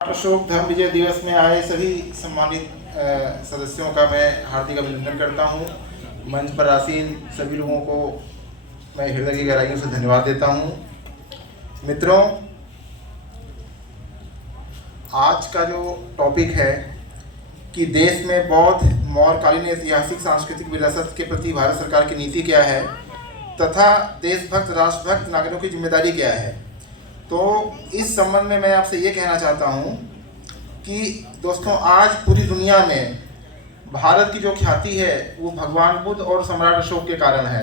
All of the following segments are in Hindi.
अशोक धर्म विजय दिवस में आए सभी सम्मानित सदस्यों का मैं हार्दिक अभिनंदन करता हूं। मंच पर आसीन सभी लोगों को मैं हृदय की गहराइयों से धन्यवाद देता हूं। मित्रों, आज का जो टॉपिक है कि देश में बौद्ध मौर्यकालीन ऐतिहासिक सांस्कृतिक विरासत के प्रति भारत सरकार की नीति क्या है तथा देशभक्त राष्ट्रभक्त नागरिकों की जिम्मेदारी क्या है। तो इस संबंध में मैं आपसे ये कहना चाहता हूँ कि दोस्तों, आज पूरी दुनिया में भारत की जो ख्याति है वो भगवान बुद्ध और सम्राट अशोक के कारण है।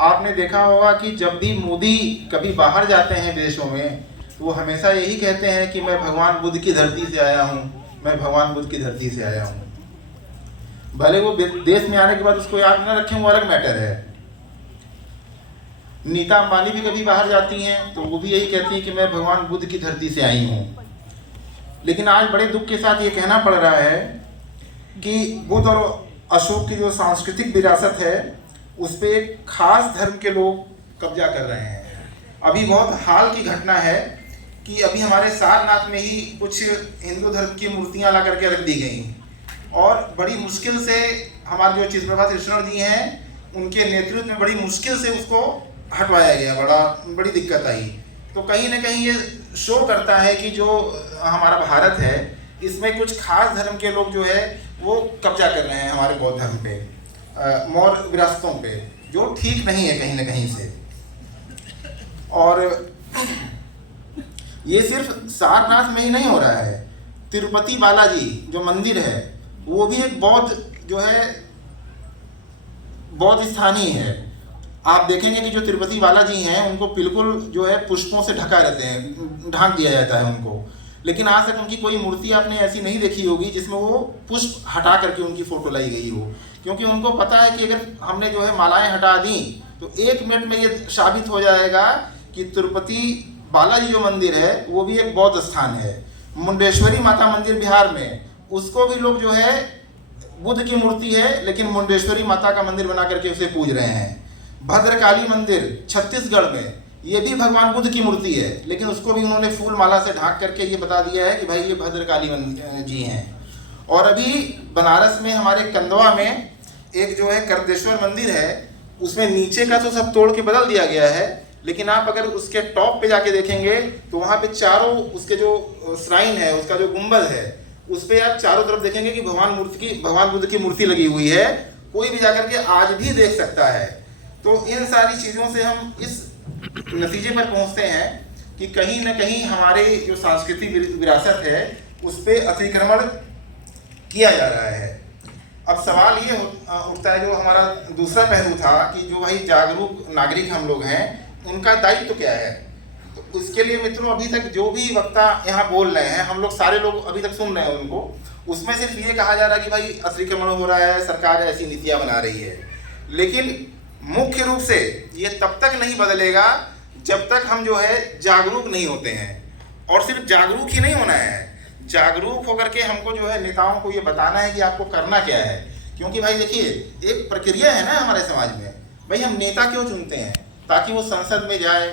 आपने देखा होगा कि जब भी मोदी कभी बाहर जाते हैं विदेशों में तो वो हमेशा यही कहते हैं कि मैं भगवान बुद्ध की धरती से आया हूँ, मैं भगवान बुद्ध की धरती से आया हूँ। भले वो देश में आने के बाद उसको याद न रखें, वो अलग मैटर है। नीता अंबानी भी कभी बाहर जाती हैं तो वो भी यही कहती हैं कि मैं भगवान बुद्ध की धरती से आई हूँ। लेकिन आज बड़े दुख के साथ ये कहना पड़ रहा है कि बुद्ध और अशोक की जो सांस्कृतिक विरासत है उस पर एक खास धर्म के लोग कब्जा कर रहे हैं। अभी बहुत हाल की घटना है कि अभी हमारे सारनाथ में ही कुछ हिंदू धर्म की मूर्तियाँ ला करके रख दी गई और बड़ी मुश्किल से हमारे जो चित्रप्रभा कृष्ण जी हैं उनके नेतृत्व में बड़ी मुश्किल से उसको हटवाया गया। बड़ी दिक्कत आई। तो कहीं ना कहीं ये शो करता है कि जो हमारा भारत है इसमें कुछ खास धर्म के लोग जो है वो कब्जा कर रहे हैं हमारे बौद्ध धर्म पे, मौर्य विरासतों पे, जो ठीक नहीं है कहीं ना कहीं से। और ये सिर्फ सारनाथ में ही नहीं हो रहा है, तिरुपति बालाजी जो मंदिर है वो भी एक बौद्ध जो है बौद्ध स्थान ही है। आप देखेंगे कि जो तिरुपति बालाजी हैं उनको बिल्कुल जो है पुष्पों से ढका रहते हैं, ढांक दिया जाता है उनको। लेकिन आज तक उनकी कोई मूर्ति आपने ऐसी नहीं देखी होगी जिसमें वो पुष्प हटा करके उनकी फोटो लाई गई हो, क्योंकि उनको पता है कि अगर हमने जो है मालाएं हटा दी तो 1 मिनट में ये साबित हो जाएगा कि तिरुपति बालाजी जो मंदिर है वो भी एक बौद्ध स्थान है। मुंडेश्वरी माता मंदिर बिहार में, उसको भी लोग जो है बुद्ध की मूर्ति है लेकिन मुंडेश्वरी माता का मंदिर बना करके उसे पूज रहे हैं। भद्रकाली मंदिर छत्तीसगढ़ में, ये भी भगवान बुद्ध की मूर्ति है लेकिन उसको भी उन्होंने फूल माला से ढांक करके ये बता दिया है कि भाई ये भद्रकाली जी हैं। और अभी बनारस में हमारे कंदवा में एक जो है करदेश्वर मंदिर है, उसमें नीचे का तो सब तोड़ के बदल दिया गया है, लेकिन आप अगर उसके टॉप पे जाके देखेंगे तो वहाँ पे चारों उसके जो श्राइन है, उसका जो गुंबद है, उस पर आप चारों तरफ देखेंगे कि भगवान बुद्ध की मूर्ति लगी हुई है। कोई भी जाकर के आज भी देख सकता है। तो इन सारी चीज़ों से हम इस नतीजे पर पहुंचते हैं कि कहीं ना कहीं हमारे जो सांस्कृतिक विरासत है उस पर अतिक्रमण किया जा रहा है। अब सवाल ये उठता है, जो हमारा दूसरा पहलू था कि जो भाई जागरूक नागरिक हम लोग हैं उनका दायित्व तो क्या है। तो उसके लिए मित्रों, अभी तक जो भी वक्ता यहाँ बोल रहे हैं, हम लोग सारे लोग अभी तक सुन रहे हैं उनको, उसमें सिर्फ ये कहा जा रहा है कि भाई अतिक्रमण हो रहा है, सरकार ऐसी नीतियाँ बना रही है। लेकिन मुख्य रूप से ये तब तक नहीं बदलेगा जब तक हम जो है जागरूक नहीं होते हैं। और सिर्फ जागरूक ही नहीं होना है, जागरूक होकर के हमको जो है नेताओं को ये बताना है कि आपको करना क्या है। क्योंकि भाई देखिए, एक प्रक्रिया है ना हमारे समाज में, भाई हम नेता क्यों चुनते हैं? ताकि वो संसद में जाए,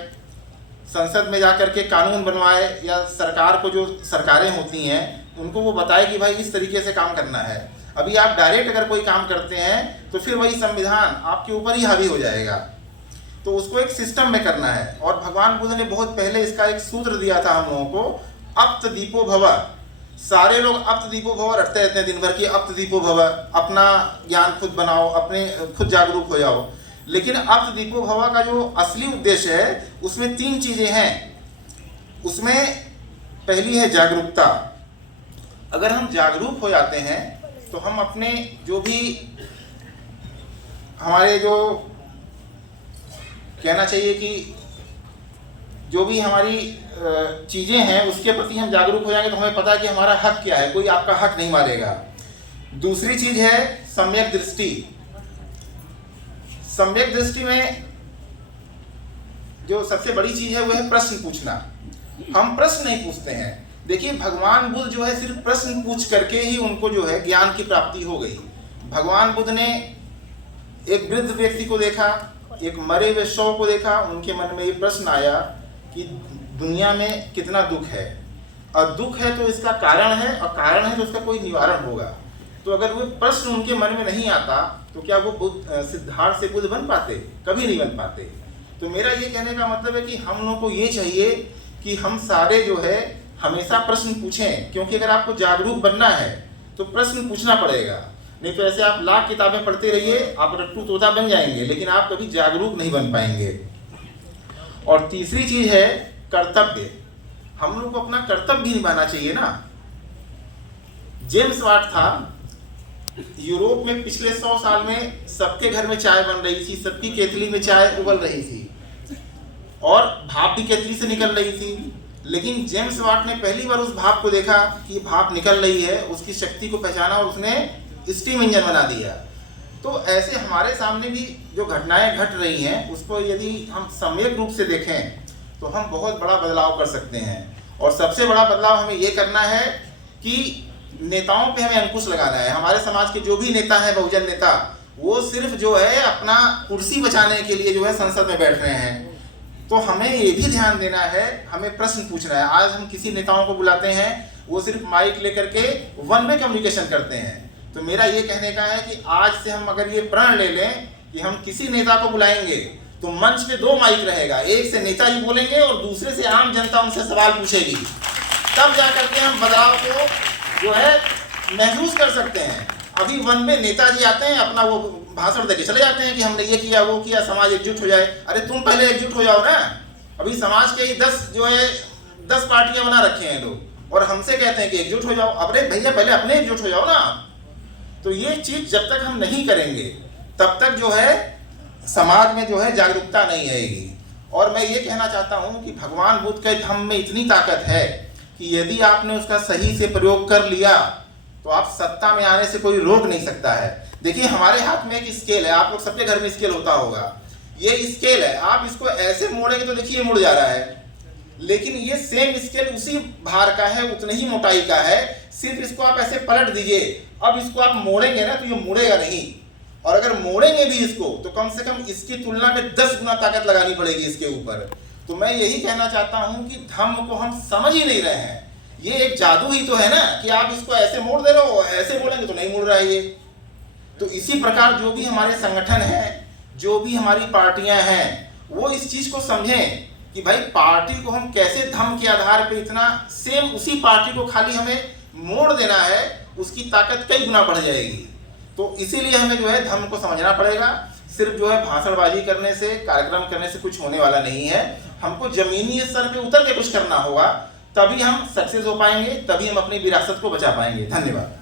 संसद में जा करके कानून बनवाए, या सरकार को जो सरकारें होती हैं उनको वो बताए कि भाई इस तरीके से काम करना है। अभी आप डायरेक्ट अगर कोई काम करते हैं तो फिर वही संविधान आपके ऊपर ही हावी हो जाएगा। तो उसको एक सिस्टम में करना है। और भगवान बुद्ध ने बहुत पहले इसका एक सूत्र दिया था हम लोगों को, अप्त दीपो भव। सारे लोग अप्त दीपो भव रटते रहते हैं दिन भर की, अप्त दीपो भव, अपना ज्ञान खुद बनाओ, अपने खुद जागरूक हो जाओ। लेकिन अप्त दीपो भव का जो असली उद्देश्य है उसमें 3 चीजें हैं। उसमें पहली है जागरूकता। अगर हम जागरूक हो जाते हैं तो हम अपने जो भी हमारे जो कहना चाहिए कि जो भी हमारी चीज़ें हैं उसके प्रति हम जागरूक हो जाएंगे तो हमें पता है कि हमारा हक क्या है, कोई आपका हक नहीं मारेगा। दूसरी चीज है सम्यक दृष्टि। सम्यक दृष्टि में जो सबसे बड़ी चीज है वो है प्रश्न पूछना। हम प्रश्न नहीं पूछते हैं। देखिए, भगवान बुद्ध जो है सिर्फ प्रश्न पूछ करके ही उनको जो है ज्ञान की प्राप्ति हो गई। भगवान बुद्ध ने एक वृद्ध व्यक्ति को देखा, एक मरे हुए शव को देखा, उनके मन में ये प्रश्न आया कि दुनिया में कितना दुख है। और दुख है तो इसका कारण है, और कारण है तो उसका कोई निवारण होगा। तो अगर वो प्रश्न उनके मन में नहीं आता तो क्या वो सिद्धार्थ से बुद्ध बन पाते? कभी नहीं बन पाते। तो मेरा ये कहने का मतलब है कि हम लोगों को ये चाहिए कि हम सारे जो है हमेशा प्रश्न पूछें, क्योंकि अगर आपको जागरूक बनना है तो प्रश्न पूछना पड़ेगा। नहीं तो ऐसे आप लाख किताबें पढ़ते रहिए, आप रट्टू तोता बन जाएंगे, लेकिन आप कभी जागरूक नहीं बन पाएंगे। और तीसरी चीज है कर्तव्य। हम लोग को अपना कर्तव्य भी निभाना चाहिए ना। जेम्स वाट था, यूरोप में पिछले 100 साल में सबके घर में चाय बन रही थी, सबकी केतली में चाय उबल रही थी और भाप भी केतली से निकल रही थी। लेकिन जेम्स वाट ने पहली बार उस भाप को देखा कि भाप निकल रही है, उसकी शक्ति को पहचाना और उसने स्टीम इंजन बना दिया। तो ऐसे हमारे सामने भी जो घटनाएं घट रही हैं उसको यदि हम सम्यक रूप से देखें तो हम बहुत बड़ा बदलाव कर सकते हैं। और सबसे बड़ा बदलाव हमें ये करना है कि नेताओं पे हमें अंकुश लगाना है। हमारे समाज के जो भी नेता हैं, बहुजन नेता, वो सिर्फ जो है अपना कुर्सी बचाने के लिए जो है संसद में बैठ रहे हैं। तो हमें ये भी ध्यान देना है, हमें प्रश्न पूछना है। आज हम किसी नेताओं को बुलाते हैं, वो सिर्फ माइक लेकर के वन वे कम्युनिकेशन करते हैं। तो मेरा ये कहने का है कि आज से हम अगर ये प्रण ले लें कि हम किसी नेता को बुलाएंगे तो मंच पे 2 माइक रहेगा, एक से नेताजी बोलेंगे और दूसरे से आम जनता उनसे सवाल पूछेगी। तब जा करके हम बदलाव को जो है महसूस कर सकते हैं। अभी वन में नेताजी आते हैं, अपना वो भाषण देके चले जाते हैं कि हमने ये किया वो किया, समाज एकजुट हो जाए। अरे तुम पहले एकजुट हो जाओ ना। अभी समाज के ही 10 पार्टियां बना रखे हैं लोग और हमसे कहते हैं कि एकजुट हो जाओ। अरे भैया पहले अपने एकजुट हो जाओ ना। तो ये चीज जब तक हम नहीं करेंगे तब तक जो है समाज में जो है जागरूकता नहीं आएगी। और मैं ये कहना चाहता हूँ कि भगवान बुद्ध के धम्म में इतनी ताकत है कि यदि आपने उसका सही से प्रयोग कर लिया तो आप सत्ता में आने से कोई रोक नहीं सकता है। देखिए हमारे हाथ में एक स्केल है, आप लोग सबके घर में स्केल होता होगा। ये स्केल है, आप इसको ऐसे मोड़ेंगे तो देखिए मुड़ जा रहा है, लेकिन ये सेम स्केल उसी भार का है, उतनी ही मोटाई का है। सिर्फ इसको आप ऐसे पलट दीजिए, अब इसको आप मोड़ेंगे ना तो ये मुड़ेगा नहीं। और अगर मोड़ेंगे भी इसको तो कम से कम इसकी तुलना में 10 गुना ताकत लगानी पड़ेगी इसके ऊपर। तो मैं यही कहना चाहता हूं कि धम्म को हम समझ ही नहीं रहे हैं। ये एक जादू ही तो है ना कि आप इसको ऐसे मोड़ दे रहे हो, ऐसे बोलेंगे तो नहीं मुड़ रहा है ये। तो इसी प्रकार जो भी हमारे संगठन है, जो भी हमारी पार्टियां हैं, वो इस चीज को समझें कि भाई पार्टी को हम कैसे धम्म के आधार पे इतना सेम उसी पार्टी को खाली हमें मोड़ देना है, उसकी ताकत कई गुना बढ़ जाएगी। तो इसीलिए हमें जो है धम्म को समझना पड़ेगा। सिर्फ जो है भाषणबाजी करने से, कार्यक्रम करने से कुछ होने वाला नहीं है। हमको जमीनी स्तर पे उतर के कुछ करना होगा, तभी हम सक्सेस हो पाएंगे, तभी हम अपनी विरासत को बचा पाएंगे। धन्यवाद।